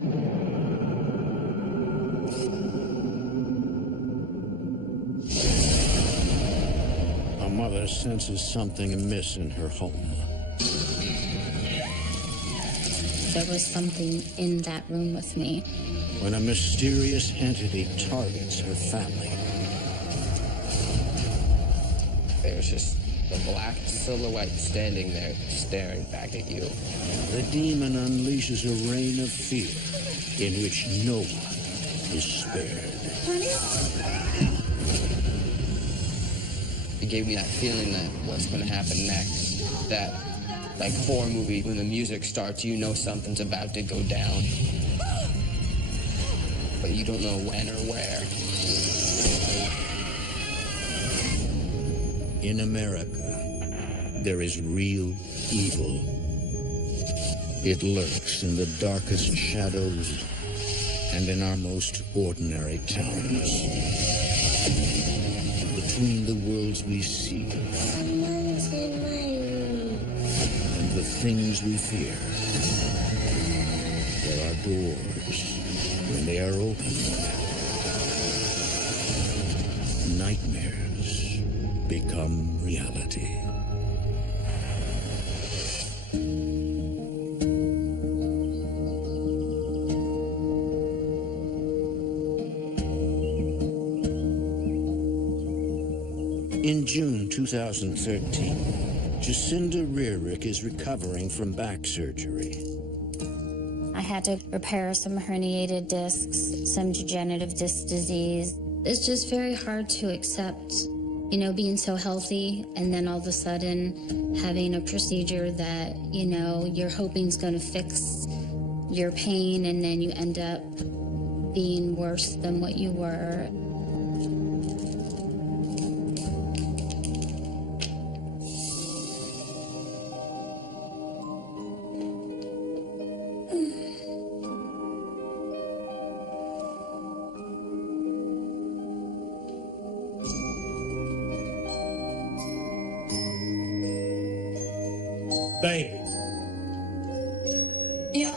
A mother senses something amiss in her home. There was something in that room with me. When a mysterious entity targets her family. There's just a black silhouette standing there, staring back at you. The demon unleashes a reign of fear in which no one is spared. It gave me that feeling that what's going to happen next. That, like, horror movie, when the music starts, you know something's about to go down. But you don't know when or where. In America, there is real evil. It lurks in the darkest shadows and in our most ordinary towns. Between the worlds we see and the things we fear, there are doors. When they are open, nightmares become reality. In June 2013, Jacinda Rearick is recovering from back surgery. I had to repair some herniated discs, some degenerative disc disease. It's just very hard to accept, you know, being so healthy and then all of a sudden having a procedure that, you know, you're hoping is going to fix your pain, and then you end up being worse than what you were. Baby. Yeah.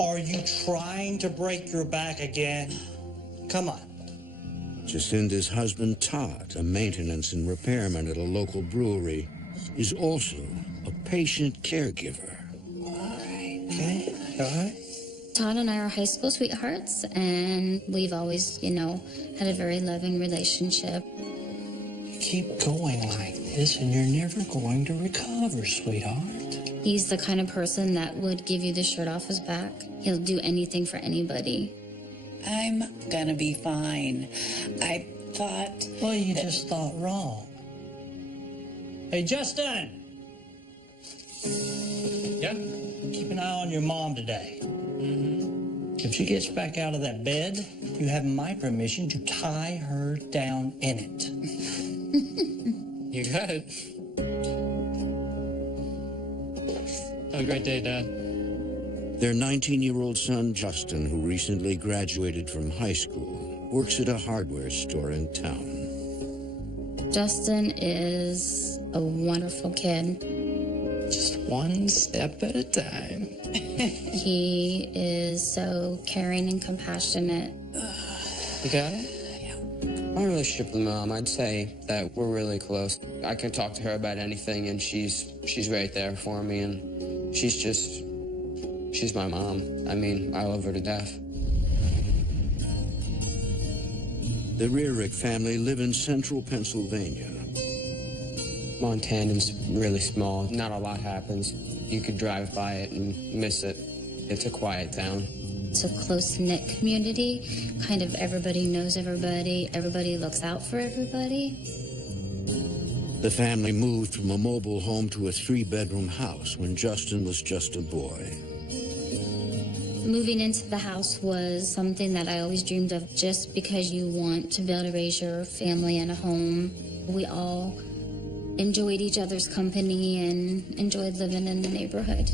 Are you trying to break your back again? Come on. Jacinda's husband, Todd, a maintenance and repairman at a local brewery, is also a patient caregiver. All right. Okay. All right. Todd and I are high school sweethearts, and we've always, you know, had a very loving relationship. You keep going like this, and you're never going to recover, sweetheart. He's the kind of person that would give you the shirt off his back. He'll do anything for anybody. I'm gonna be fine. I thought... Well, you just thought wrong. Hey, Justin! Yeah? Keep an eye on your mom today. If she gets back out of that bed, you have my permission to tie her down in it. You got it. Have a great day, Dad. Their 19-year-old son, Justin, who recently graduated from high school, works at a hardware store in town. Justin is a wonderful kid. Just one step at a time. He is so caring and compassionate. You got it? My relationship with Mom, I'd say that we're really close. I can talk to her about anything, and she's right there for me, and she's my mom. I mean, I love her to death. The Rearick family live in central Pennsylvania. Montana's really small. Not a lot happens. You could drive by it and miss it. It's a quiet town. It's a close-knit community. Kind of everybody knows everybody. Everybody looks out for everybody. The family moved from a mobile home to a 3-bedroom house when Justin was just a boy. Moving into the house was something that I always dreamed of, just because you want to be able to raise your family in a home. We all enjoyed each other's company and enjoyed living in the neighborhood.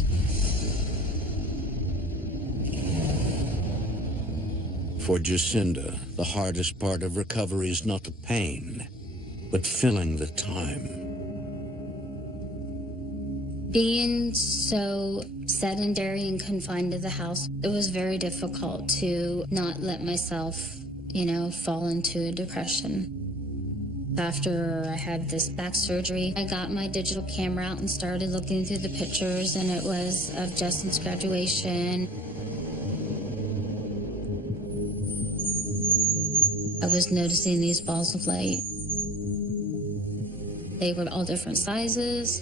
For Jacinda, the hardest part of recovery is not the pain, but filling the time. Being so sedentary and confined to the house, it was very difficult to not let myself, fall into a depression. After I had this back surgery, I got my digital camera out and started looking through the pictures, and it was of Justin's graduation. I was noticing these balls of light. They were all different sizes.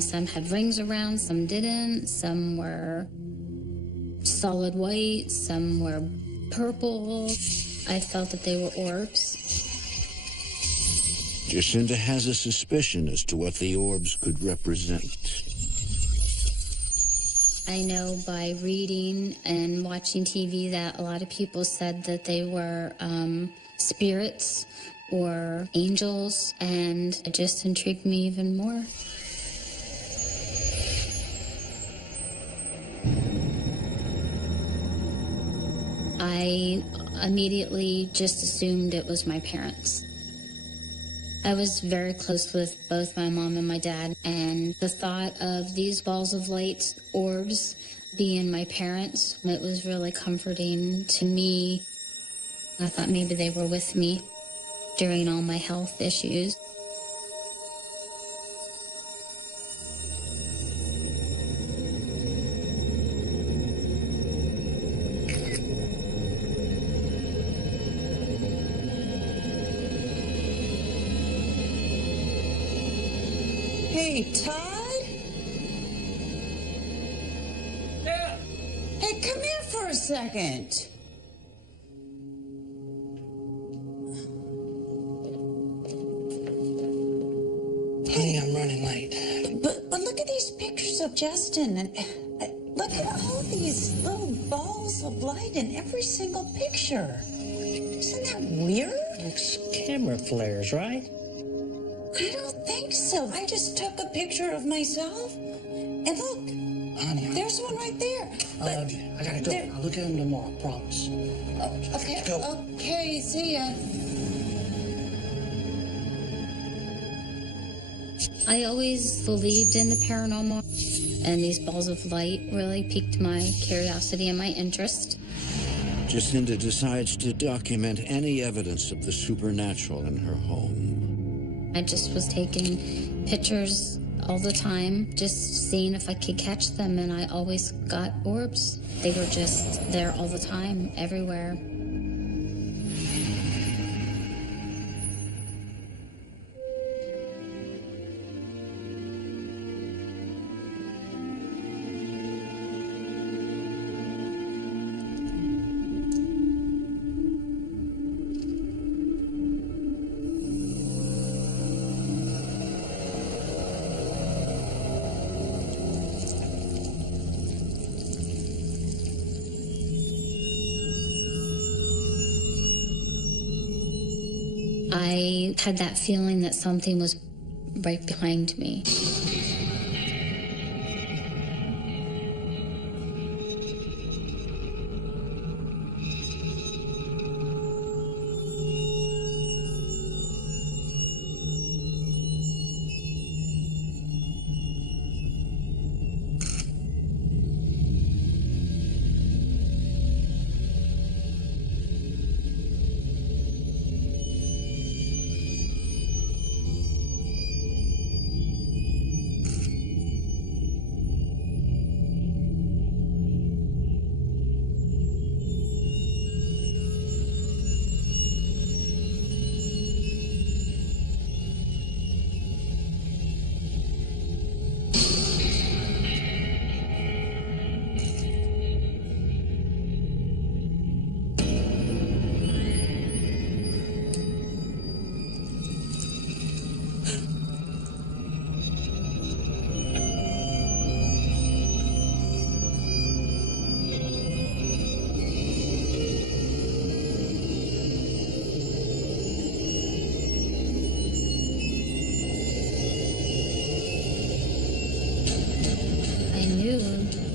Some had rings around, some didn't. Some were solid white, some were purple. I felt that they were orbs. Jacinta has a suspicion as to what the orbs could represent. I know by reading and watching TV that a lot of people said that they were spirits or angels, and it just intrigued me even more. I immediately just assumed it was my parents. I was very close with both my mom and my dad, and the thought of these balls of light orbs being my parents, it was really comforting to me. I thought maybe they were with me during all my health issues. Hey, Todd? Yeah. Hey, come here for a second. Honey, I'm running late. But look at these pictures of Justin, and look at all these little balls of light in every single picture. Isn't that weird? It's camera flares, right? I don't think so. I just took a picture of myself, and look, Honey, there's one right there. I love you. I gotta go. I'll look at them tomorrow, promise. Okay, Go. okay, see ya. I always believed in the paranormal, and these balls of light really piqued my curiosity and my interest. Jacinta decides to document any evidence of the supernatural in her home. I just was taking pictures all the time, just seeing if I could catch them, and I always got orbs. They were just there all the time, everywhere. I had that feeling that something was right behind me.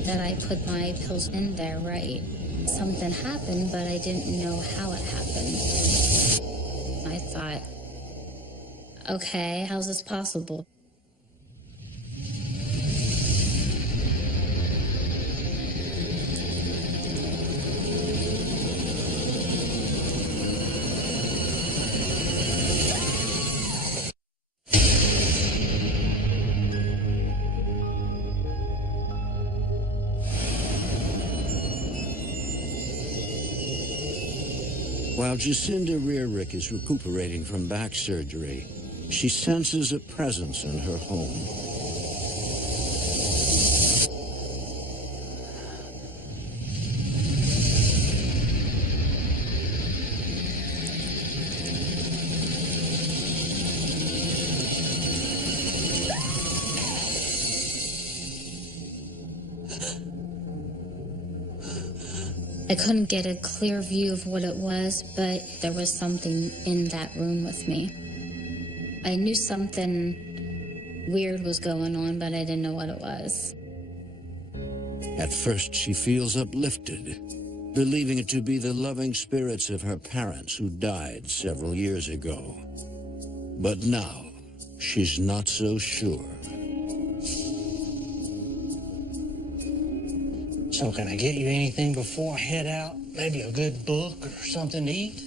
That I put my pills in there right. Something happened, but I didn't know how it happened. I thought, okay, how's this possible? While Jacinda Rearick is recuperating from back surgery, she senses a presence in her home. I couldn't get a clear view of what it was, but there was something in that room with me. I knew something weird was going on, but I didn't know what it was. At first, she feels uplifted, believing it to be the loving spirits of her parents who died several years ago. But now, she's not so sure. So can I get you anything before I head out? Maybe a good book or something to eat?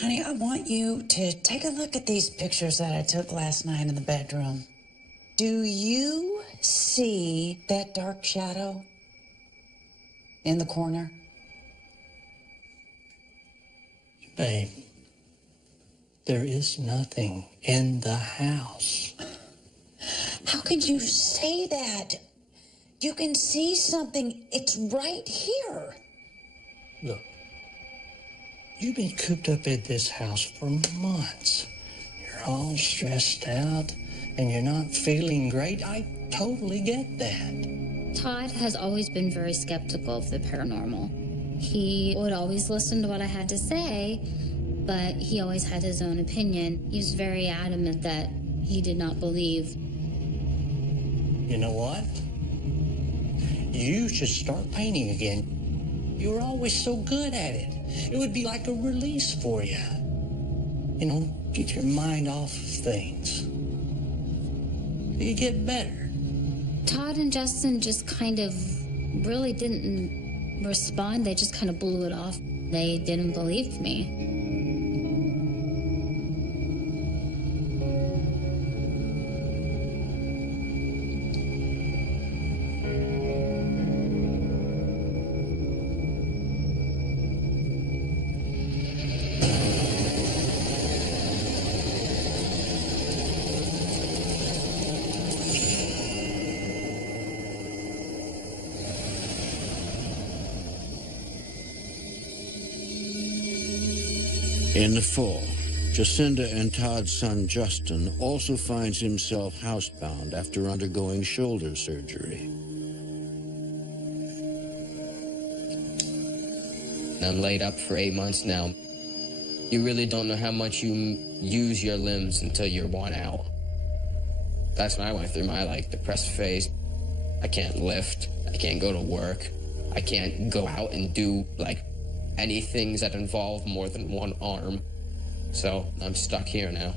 Honey, I want you to take a look at these pictures that I took last night in the bedroom. Do you see that dark shadow in the corner? Babe, there is nothing in the house. How could you say that? You can see something. It's right here. Look, you've been cooped up in this house for months. You're all stressed out and you're not feeling great. I totally get that. Todd has always been very skeptical of the paranormal. He would always listen to what I had to say, but he always had his own opinion. He was very adamant that he did not believe. You know what? You should start painting again. You were always so good at it. It would be like a release for you. You know, get your mind off of things. You get better. Todd and Justin just kind of really didn't respond. They just kind of blew it off. They didn't believe me. In the fall, Jacinda and Todd's son Justin also finds himself housebound after undergoing shoulder surgery. I'm laid up for 8 months now. You really don't know how much you use your limbs until you're worn out. That's when I went through my, depressed phase. I can't lift. I can't go to work. I can't go out and do, any things that involve more than one arm. So I'm stuck here now.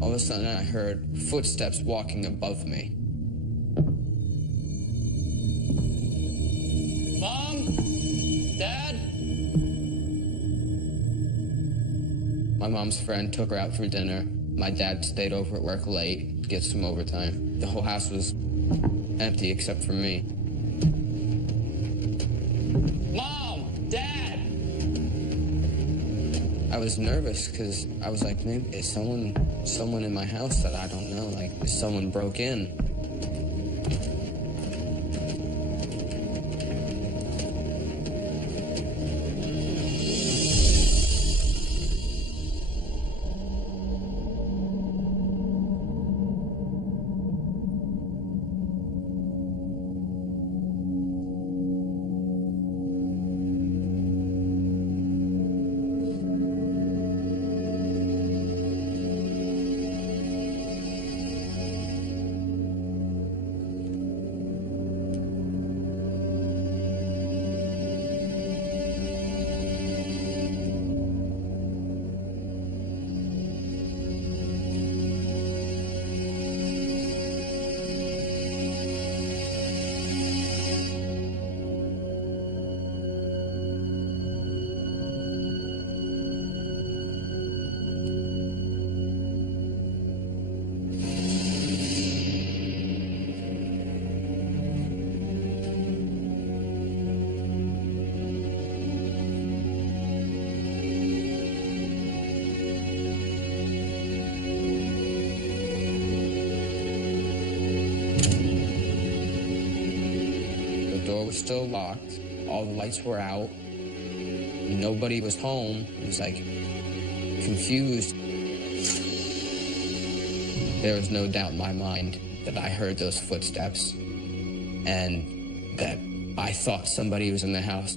All of a sudden, I heard footsteps walking above me. Mom? Dad? My mom's friend took her out for dinner. My dad stayed over at work late, get some overtime. The whole house was empty except for me. Mom! Dad! I was nervous because I was like, maybe is someone in my house that I don't know? Is someone broke in? was still locked. All the lights were out. Nobody was home. It was like confused. There was no doubt in my mind that I heard those footsteps and that I thought somebody was in the house.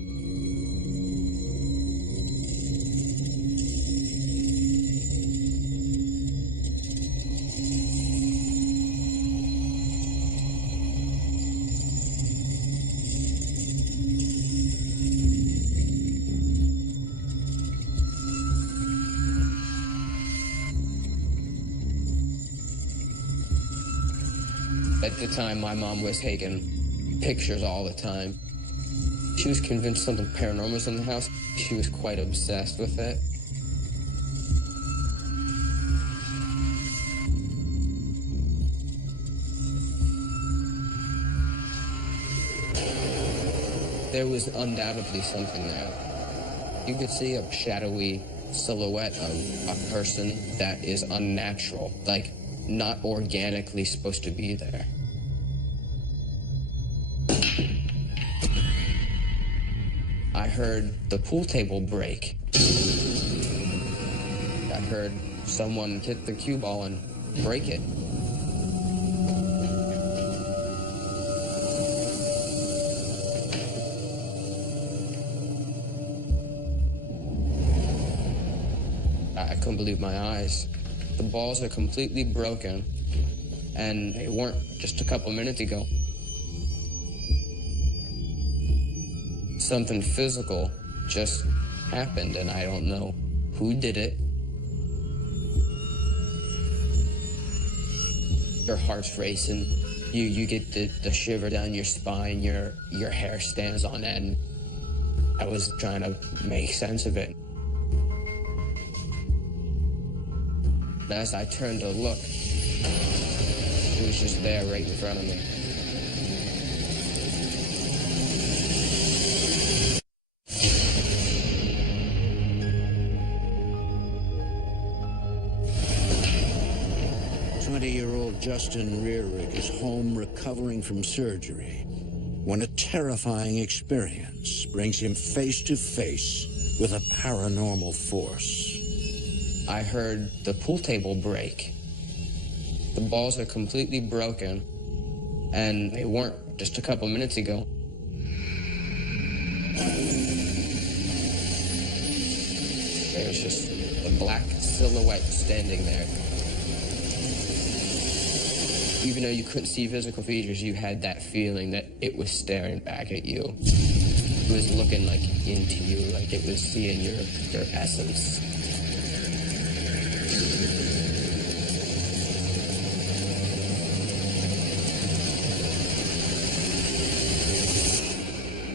At the time, my mom was taking pictures all the time. She was convinced something paranormal was in the house. She was quite obsessed with it. There was undoubtedly something there. You could see a shadowy silhouette of a person that is unnatural, like not organically supposed to be there. I heard the pool table break. I heard someone hit the cue ball and break it. I couldn't believe my eyes. The balls are completely broken, and they weren't just a couple minutes ago. Something physical just happened, and I don't know who did it. Your heart's racing. You get the shiver down your spine. Your hair stands on end. I was trying to make sense of it. As I turned to look, it was just there right in front of me. Justin Rearick is home recovering from surgery when a terrifying experience brings him face to face with a paranormal force. I heard the pool table break. The balls are completely broken, and they weren't just a couple minutes ago. There's just a black silhouette standing there. Even though you couldn't see physical features, you had that feeling that it was staring back at you. It was looking like into you, like it was seeing your essence.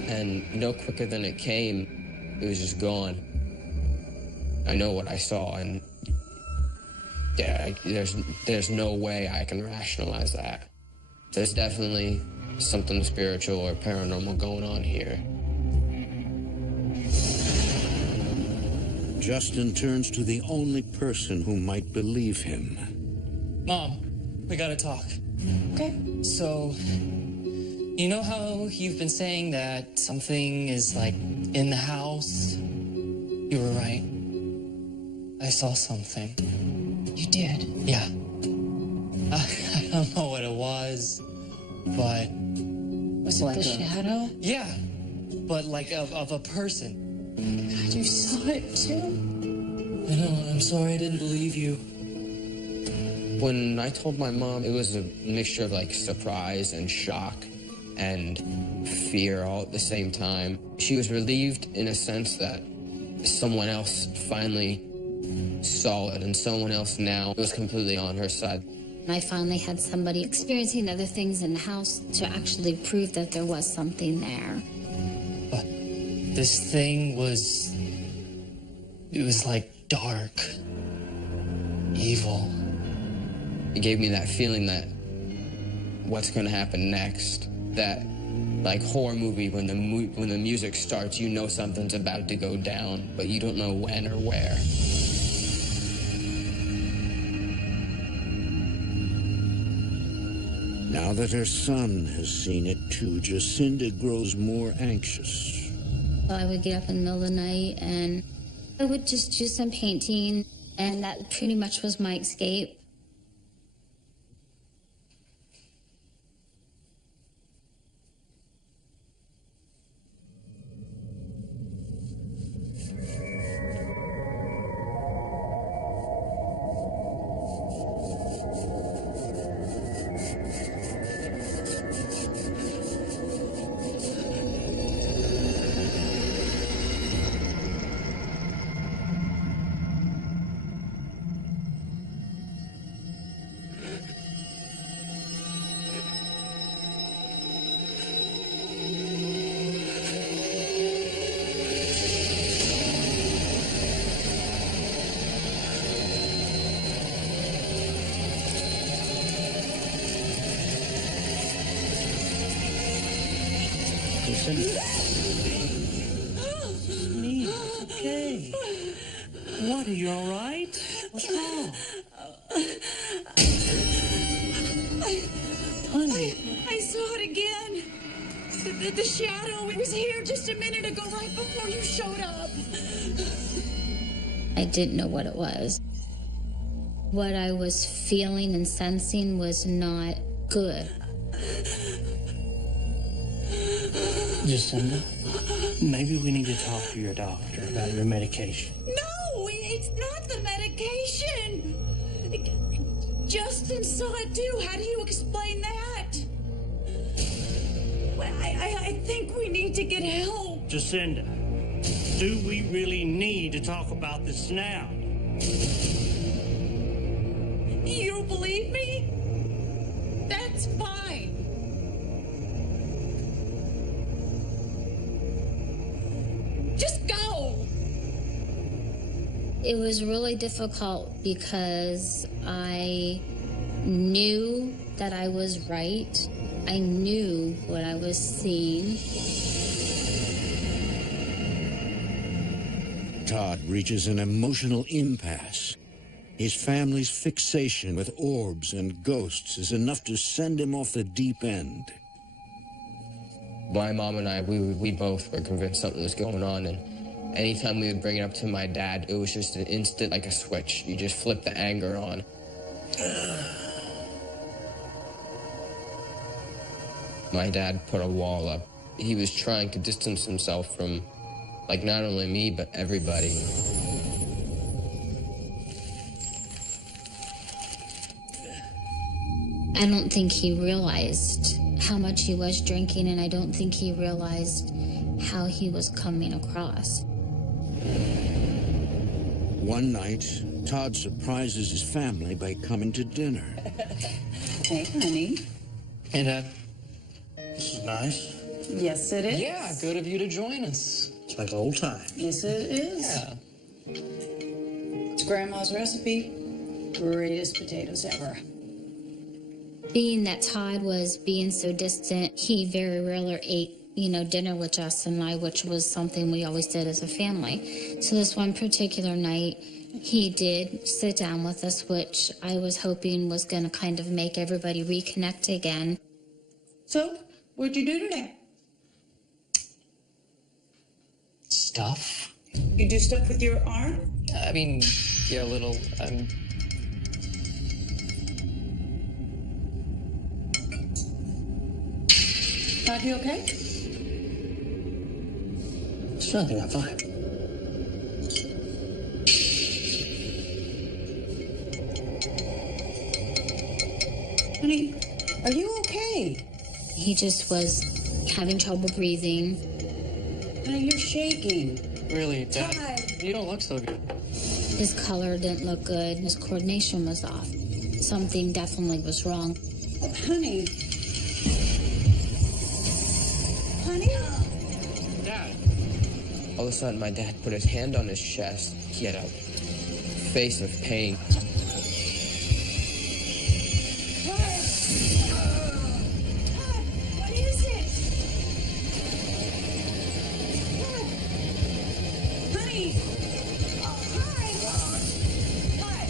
And no quicker than it came, it was just gone. I know what I saw, and yeah, there's no way I can rationalize that. There's definitely something spiritual or paranormal going on here. Justin turns to the only person who might believe him. Mom, we gotta talk. Okay. So, you know how you've been saying that something is like in the house? You were right. I saw something. You did? Yeah. I don't know what it was, but... Was it the shadow? Yeah, but like of a person. God, you saw it too? I know, I'm sorry I didn't believe you. When I told my mom, it was a mixture of like surprise and shock and fear all at the same time. She was relieved in a sense that someone else finally saw it, and someone else now was completely on her side. I finally had somebody experiencing other things in the house to actually prove that there was something there. But this thing was... It was like dark. Evil. It gave me that feeling that what's going to happen next. That like horror movie when the music starts, you know something's about to go down, but you don't know when or where. Now that her son has seen it too, Jacinda grows more anxious. I would get up in the middle of the night and I would just do some painting, and that pretty much was my escape. Okay. What, are you all right? What's wrong? Honey. I saw it again. The shadow, it was here just a minute ago, right before you showed up. I didn't know what it was. What I was feeling and sensing was not good. Jacinda, maybe we need to talk to your doctor about your medication. No, it's not the medication. Justin saw it too. How do you explain that? Well, I think we need to get help. Jacinda, do we really need to talk about this now? You don't believe me? That's fine. Just go. It was really difficult because I knew that I was right. I knew what I was seeing. Todd reaches an emotional impasse. His family's fixation with orbs and ghosts is enough to send him off the deep end. My mom and I, we both were convinced something was going on, and anytime we would bring it up to my dad, it was just an instant, like a switch. You just flip the anger on. My dad put a wall up. He was trying to distance himself from, like, not only me, but everybody. I don't think he realized how much he was drinking, and I don't think he realized how he was coming across. One night, Todd surprises his family by coming to dinner. Hey, honey. Hey, Dad. This is nice. Yes, it is. Yeah, good of you to join us. It's like old times. Yes, it is. Yeah. It's Grandma's recipe. Greatest potatoes ever. Being that Todd was being so distant, he very rarely ate, dinner with Justin and I, which was something we always did as a family. So this one particular night, he did sit down with us, which I was hoping was going to kind of make everybody reconnect again. So, what'd you do today? Stuff? You do stuff with your arm? I mean, yeah, a little. Todd, you okay? It's nothing, I'm fine. Honey, are you okay? He just was having trouble breathing. Honey, you're shaking. Really, Dad, Todd. you don't look so good. His color didn't look good. His coordination was off. Something definitely was wrong. Oh, honey. Honey? Dad. All of a sudden, my dad put his hand on his chest. He had a face of pain. What is it? Honey! Hi!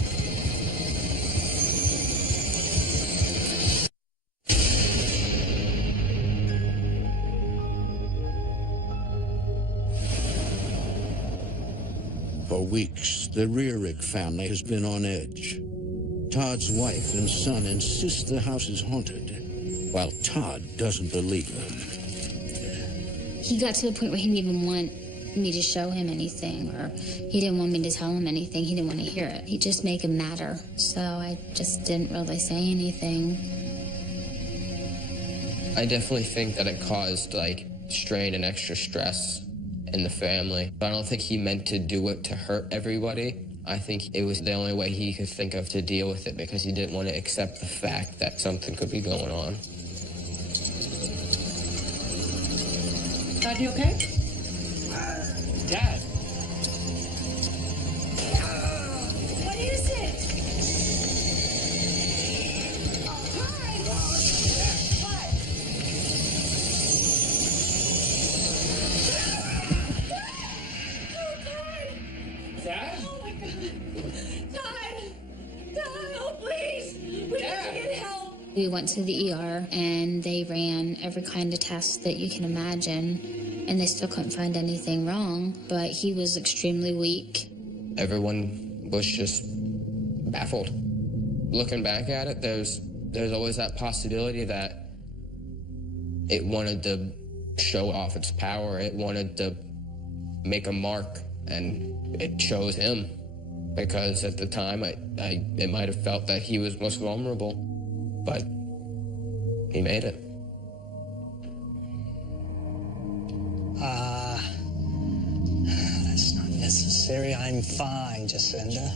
For weeks, the Rearick family has been on edge. Todd's wife and son insist the house is haunted, while Todd doesn't believe it. He got to the point where he didn't even want me to show him anything, or he didn't want me to tell him anything. He didn't want to hear it. He'd just make him madder. So I just didn't really say anything. I definitely think that it caused, strain and extra stress in the family. But I don't think he meant to do it to hurt everybody. I think it was the only way he could think of to deal with it, because he didn't want to accept the fact that something could be going on. Todd, you okay? Dad. What is it? Dad? Oh my God. Todd, oh please. We need to get help. We went to the ER, and they ran every kind of test that you can imagine, and they still couldn't find anything wrong, but he was extremely weak. Everyone was just baffled. Looking back at it, there's always that possibility that it wanted to show off its power. It wanted to make a mark, and it chose him, because at the time it might have felt that he was most vulnerable, but he made it. That's not necessary. I'm fine, Jacinda.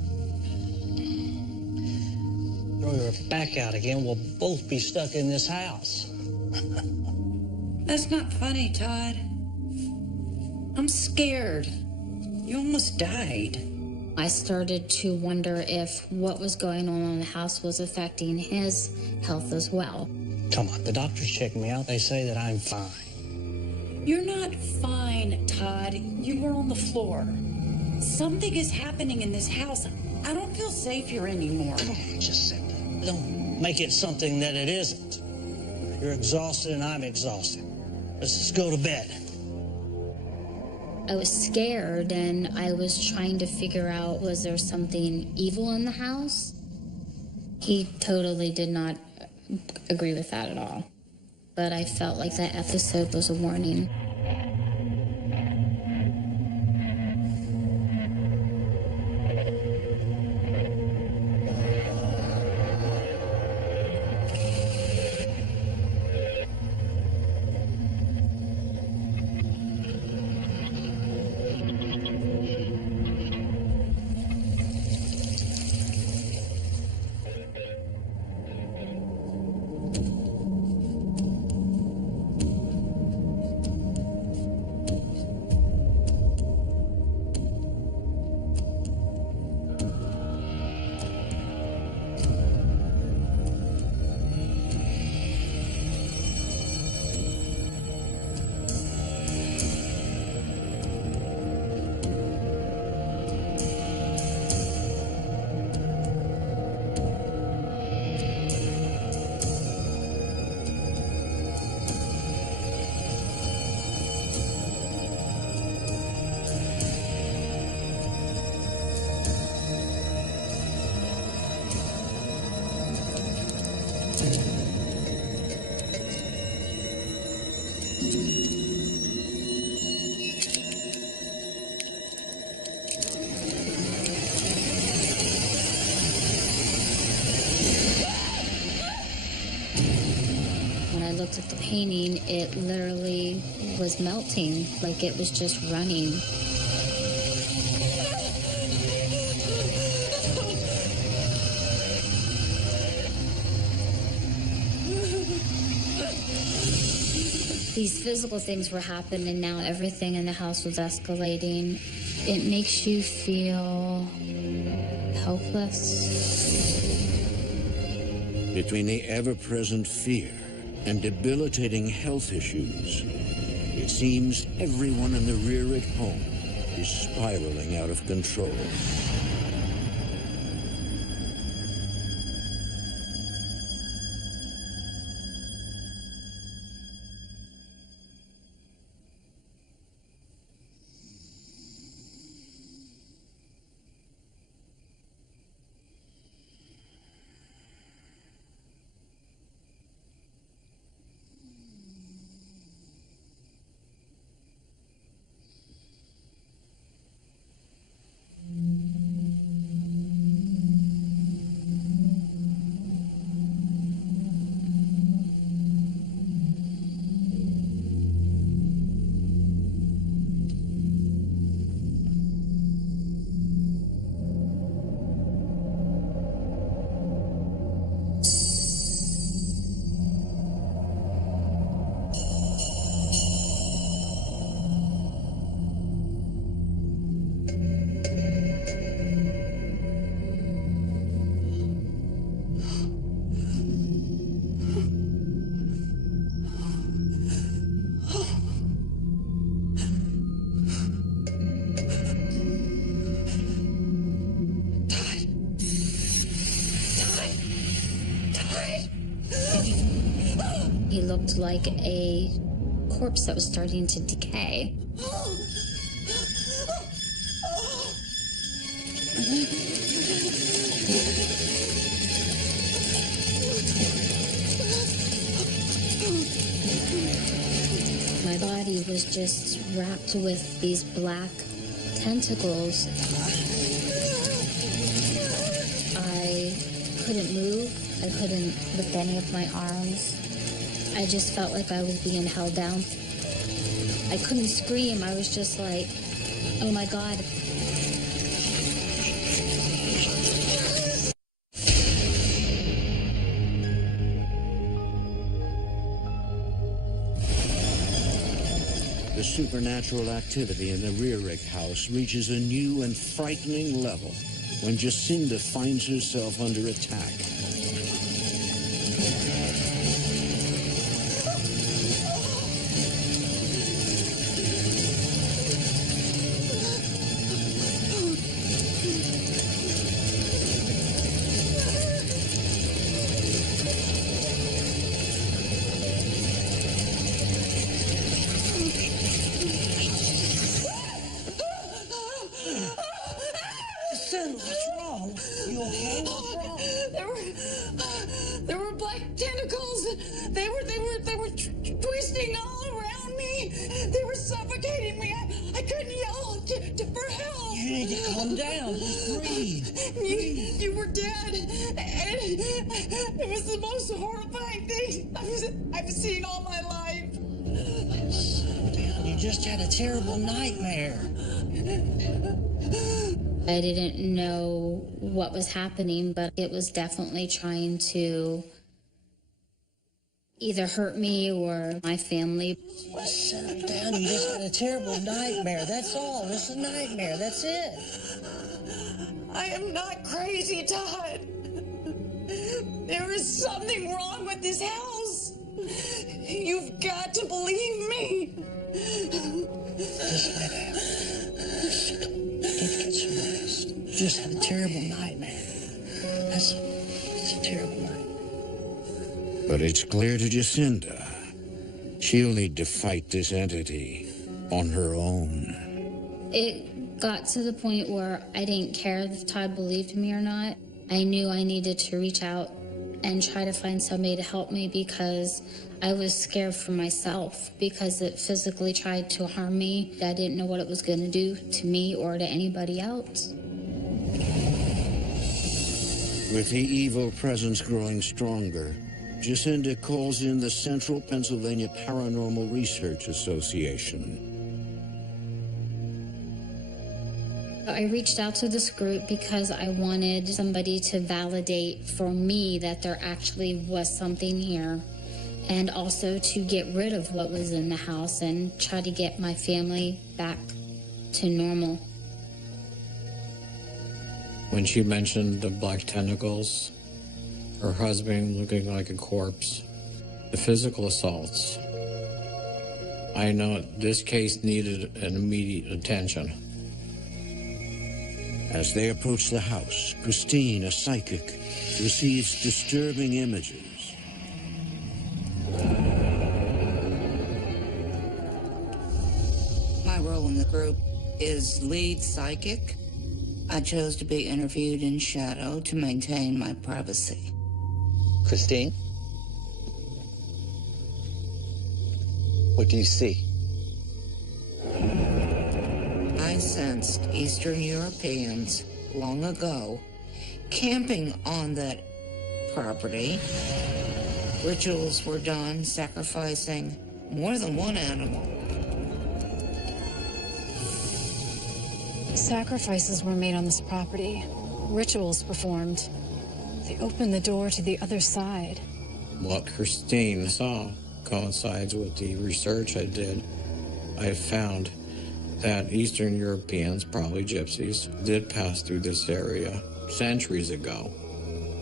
Throw your back out again, we'll both be stuck in this house. That's not funny, Todd. I'm scared. You almost died. I started to wonder if what was going on in the house was affecting his health as well. Come on, the doctors checked me out. They say that I'm fine. You're not fine, Todd. You were on the floor. Something is happening in this house. I don't feel safe here anymore. Come on, Jacinda. Don't make it something that it isn't. You're exhausted and I'm exhausted. Let's just go to bed. I was scared, and I was trying to figure out, was there something evil in the house? He totally did not agree with that at all. But I felt like that episode was a warning. When I looked at the painting, it literally was melting, like it was just running. These physical things were happening now. Everything in the house was escalating. It makes you feel helpless. Between the ever-present fear and debilitating health issues, it seems everyone in the Rearick home is spiraling out of control. He looked like a corpse that was starting to decay. My body was just wrapped with these black tentacles. I couldn't move. I couldn't lift any of my arms. I just felt like I was being held down. I couldn't scream. I was just like, oh my God. The supernatural activity in the Rearick house reaches a new and frightening level when Jacinda finds herself under attack. What's wrong? You okay? What's wrong? There were black tentacles. They were twisting all around me. They were suffocating me. I couldn't yell for help. You need to calm down. Just breathe. You were dead. And it was the most horrifying thing I've seen all my life. You just had a terrible nightmare. I didn't know what was happening, but it was definitely trying to either hurt me or my family. Settle down. You just had a terrible nightmare. That's all. It's a nightmare. That's it. I am not crazy, Todd. There is something wrong with this house. You've got to believe me. Just lay down. Get some rest. You just had a terrible nightmare. It's a terrible night. But it's clear to Jacinda, she'll need to fight this entity on her own. It got to the point where I didn't care if Todd believed me or not. I knew I needed to reach out and try to find somebody to help me because I was scared for myself because it physically tried to harm me. I didn't know what it was going to do to me or to anybody else. With the evil presence growing stronger, Jacinda calls in the Central Pennsylvania Paranormal Research Association. I reached out to this group because I wanted somebody to validate for me that there actually was something here, and also to get rid of what was in the house and try to get my family back to normal. When she mentioned the black tentacles, her husband looking like a corpse, the physical assaults, I know this case needed an immediate attention. As they approach the house, Christine, a psychic, receives disturbing images. My role in the group is lead psychic. I chose to be interviewed in shadow to maintain my privacy. Christine? What do you see? I sensed Eastern Europeans long ago camping on that property. Rituals were done sacrificing more than one animal. Sacrifices were made on this property. Rituals performed. They opened the door to the other side. What Christine saw coincides with the research I did. I found that Eastern Europeans, probably gypsies, did pass through this area centuries ago.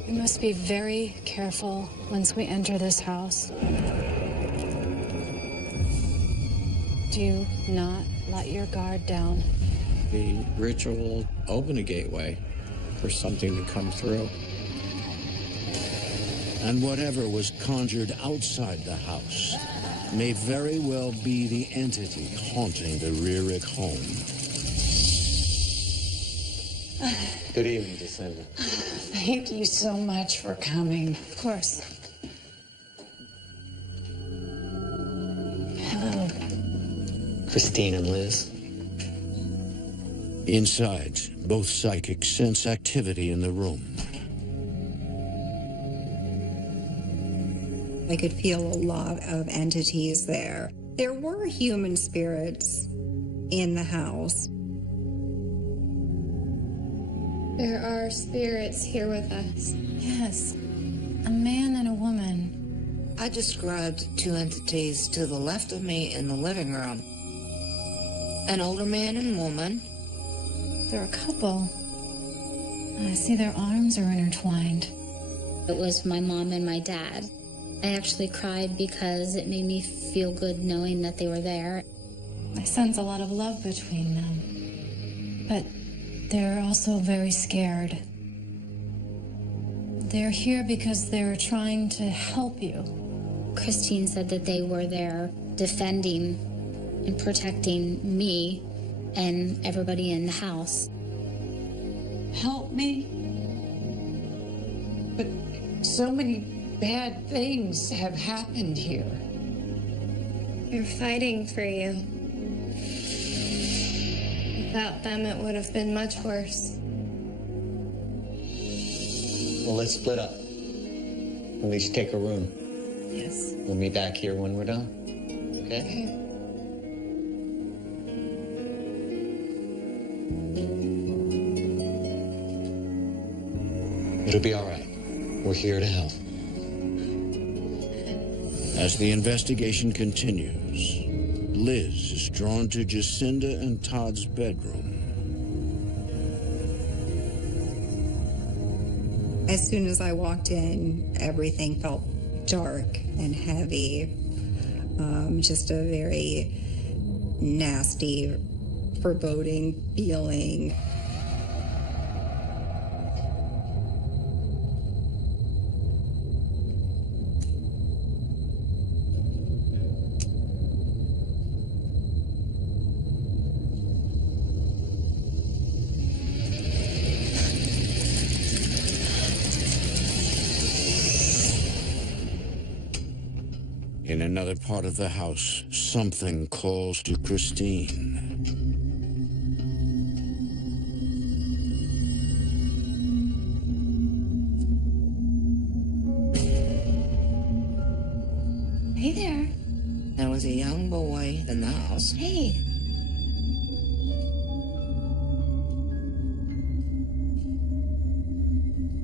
We must be very careful once we enter this house. Do not let your guard down. The ritual opened a gateway for something to come through. And whatever was conjured outside the house may very well be the entity haunting the Rearick home. Good evening, Jacinda. Thank you so much for coming. Of course. Hello. Christine and Liz. Inside, both psychics sense activity in the room. I could feel a lot of entities there. There were human spirits in the house. There are spirits here with us. Yes. A man and a woman. I described two entities to the left of me in the living room. An older man and woman. They're a couple. I see their arms are intertwined. It was my mom and my dad. I actually cried because it made me feel good knowing that they were there. I sense a lot of love between them. But they're also very scared. They're here because they're trying to help you. Christine said that they were there defending and protecting me and everybody in the house. Help me? But so many bad things have happened here. They're fighting for you. Without them, it would have been much worse. Well, let's split up. At least take a room. Yes. We'll meet back here when we're done. Okay? It'll be all right. We're here to help. As the investigation continues, Liz is drawn to Jacinda and Todd's bedroom. As soon as I walked in, everything felt dark and heavy. Just a very nasty, foreboding feeling. In another part of the house, something calls to Christine. Hey there. There was a young boy in the house. Hey.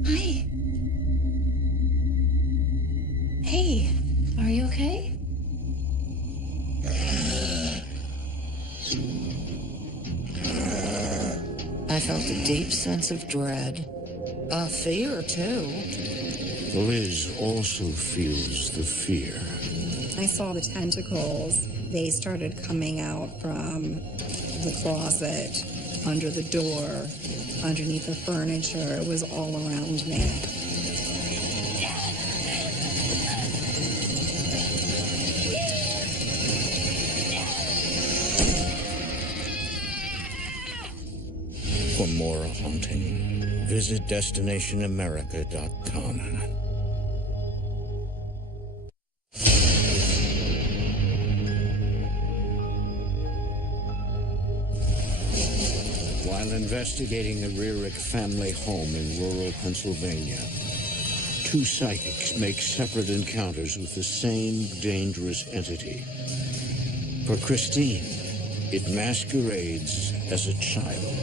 Hi. Hey. Are you okay? I felt a deep sense of dread. Fear, too. Liz also feels the fear. I saw the tentacles. They started coming out from the closet, under the door, underneath the furniture. It was all around me. For more haunting, visit DestinationAmerica.com. While investigating the Rearick family home in rural Pennsylvania, two psychics make separate encounters with the same dangerous entity. For Christine, it masquerades as a child.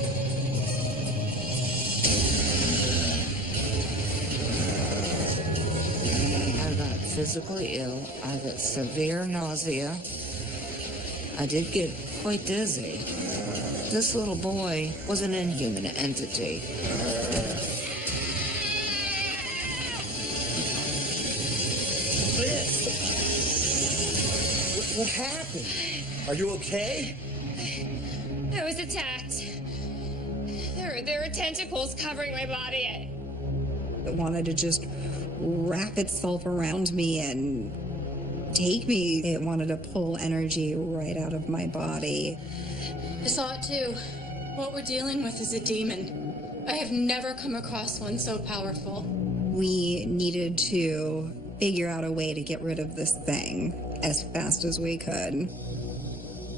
I got physically ill. I got severe nausea. I did get quite dizzy. This little boy was an inhuman entity. Liz! What happened? Are you okay? I was attacked. There were tentacles covering my body. I wanted to just wrap itself around me and take me. It wanted to pull energy right out of my body. I saw it too. What we're dealing with is a demon. I have never come across one so powerful. We needed to figure out a way to get rid of this thing as fast as we could.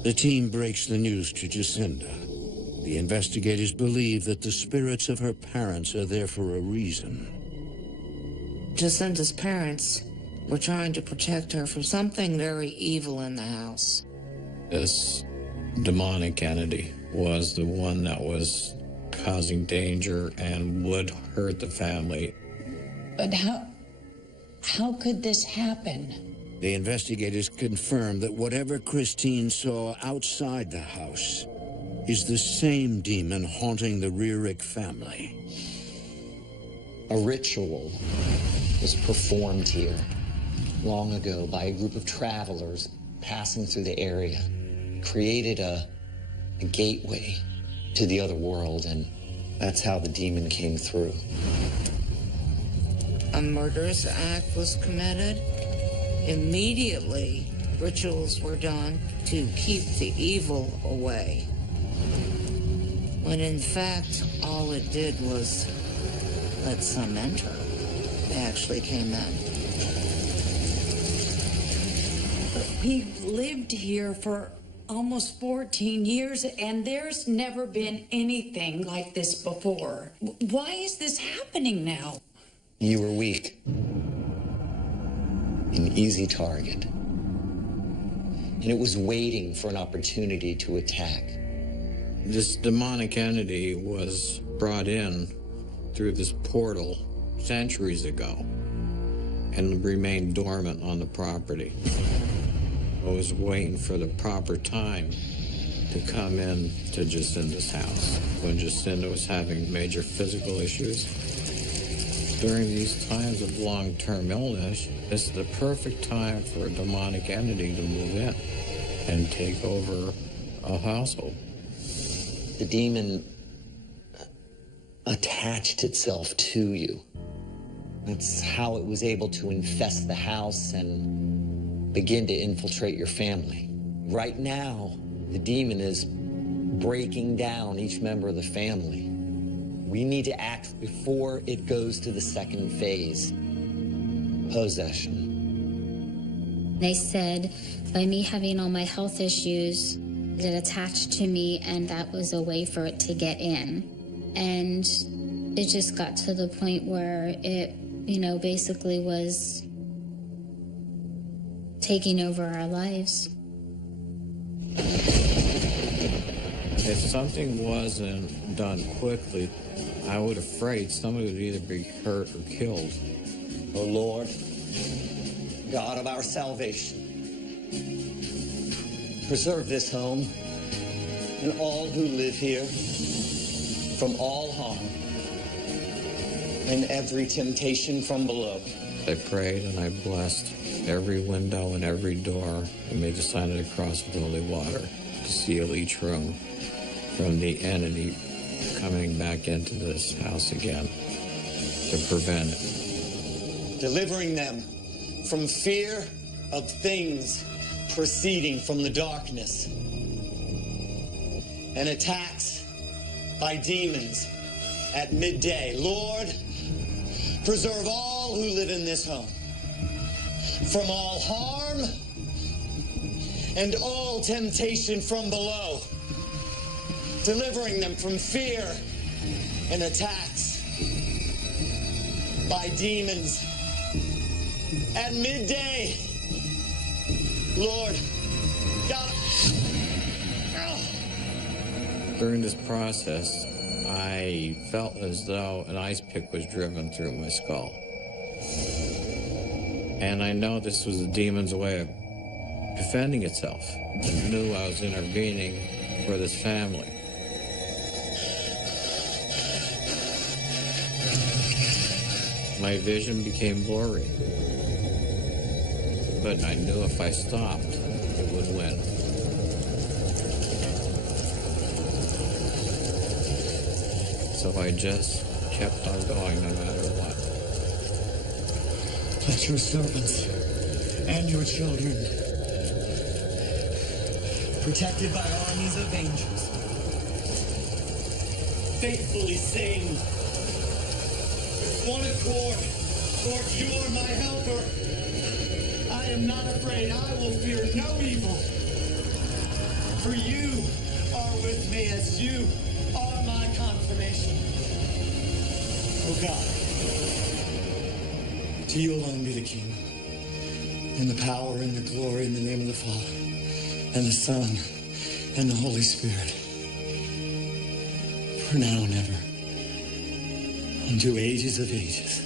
The team breaks the news to Jacinda. The investigators believe that the spirits of her parents are there for a reason. Jacinda's parents were trying to protect her from something very evil in the house. This demonic entity was the one that was causing danger and would hurt the family. But how could this happen? The investigators confirm that whatever Christine saw outside the house is the same demon haunting the Rearick family. A ritual was performed here long ago by a group of travelers passing through the area. Created a gateway to the other world, and that's how the demon came through. A murderous act was committed. Immediately, rituals were done to keep the evil away. When in fact, all it did was let some enter. They actually came in. We've lived here for almost 14 years, and there's never been anything like this before. Why is this happening now? You were weak. An easy target. And it was waiting for an opportunity to attack. This demonic entity was brought in through this portal centuries ago and remained dormant on the property. I was waiting for the proper time to come in to Jacinda's house when Jacinda was having major physical issues. During these times of long-term illness, this is the perfect time for a demonic entity to move in and take over a household. The demon attached itself to you. That's how it was able to infest the house and begin to infiltrate your family. Right now, the demon is breaking down each member of the family. We need to act before it goes to the second phase, possession. They said by me having all my health issues, it attached to me, and that was a way for it to get in. And it just got to the point where it, basically was taking over our lives. If something wasn't done quickly, I was afraid somebody would either be hurt or killed. O Lord, God of our salvation, preserve this home and all who live here from all harm and every temptation from below. I prayed and I blessed every window and every door and made the sign of the cross with holy water to seal each room from the entity coming back into this house again, to prevent it. Delivering them from fear of things proceeding from the darkness and attacks by demons at midday. Lord, preserve all who live in this home from all harm and all temptation from below, delivering them from fear and attacks by demons at midday. Lord, God. During this process, I felt as though an ice pick was driven through my skull. And I know this was the demon's way of defending itself. It knew I was intervening for this family. My vision became blurry. But I knew if I stopped, it would win. So I just kept on going no matter what. Let your servants and your children, protected by armies of angels, faithfully sing with one accord, Lord, you are my helper. I am not afraid. I will fear no evil. For you are with me as you are my confirmation. Oh God, to you alone be the kingdom, and the power, and the glory, in the name of the Father, and the Son, and the Holy Spirit, for now and ever, unto ages of ages.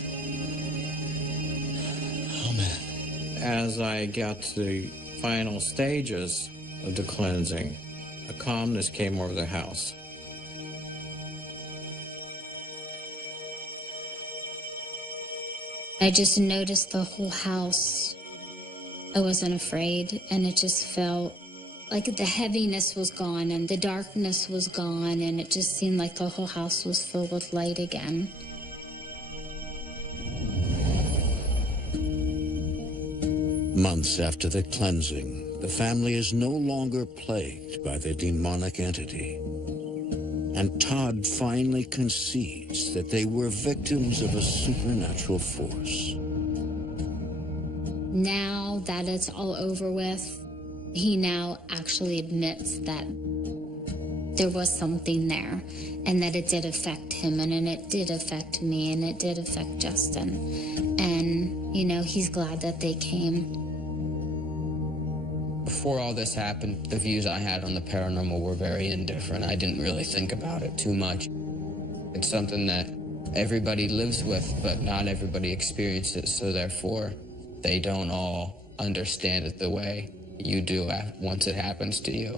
Amen. As I got to the final stages of the cleansing, a calmness came over the house. I just noticed the whole house. I wasn't afraid, and it just felt like the heaviness was gone and the darkness was gone, and it just seemed like the whole house was filled with light again. Months after the cleansing, the family is no longer plagued by the demonic entity. And Todd finally concedes that they were victims of a supernatural force. Now that it's all over with, he now actually admits that there was something there, and that it did affect him, and it did affect me, and it did affect Justin. And, you know, he's glad that they came. Before all this happened, the views I had on the paranormal were very indifferent. I didn't really think about it too much. It's something that everybody lives with, but not everybody experiences it, so therefore they don't all understand it the way you do once it happens to you.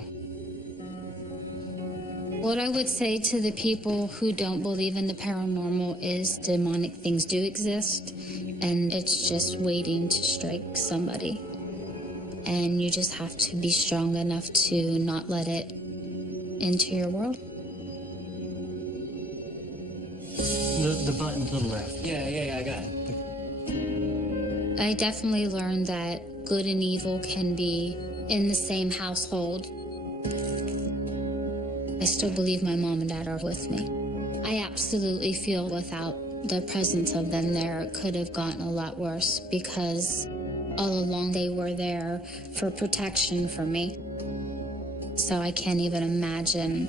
What I would say to the people who don't believe in the paranormal is demonic things do exist, and it's just waiting to strike somebody. And you just have to be strong enough to not let it into your world. The button to the left. Yeah, I got it. I definitely learned that good and evil can be in the same household. I still believe my mom and dad are with me. I absolutely feel without the presence of them there, it could have gotten a lot worse, because all along they were there for protection for me. So I can't even imagine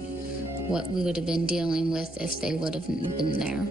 what we would have been dealing with if they would have been there.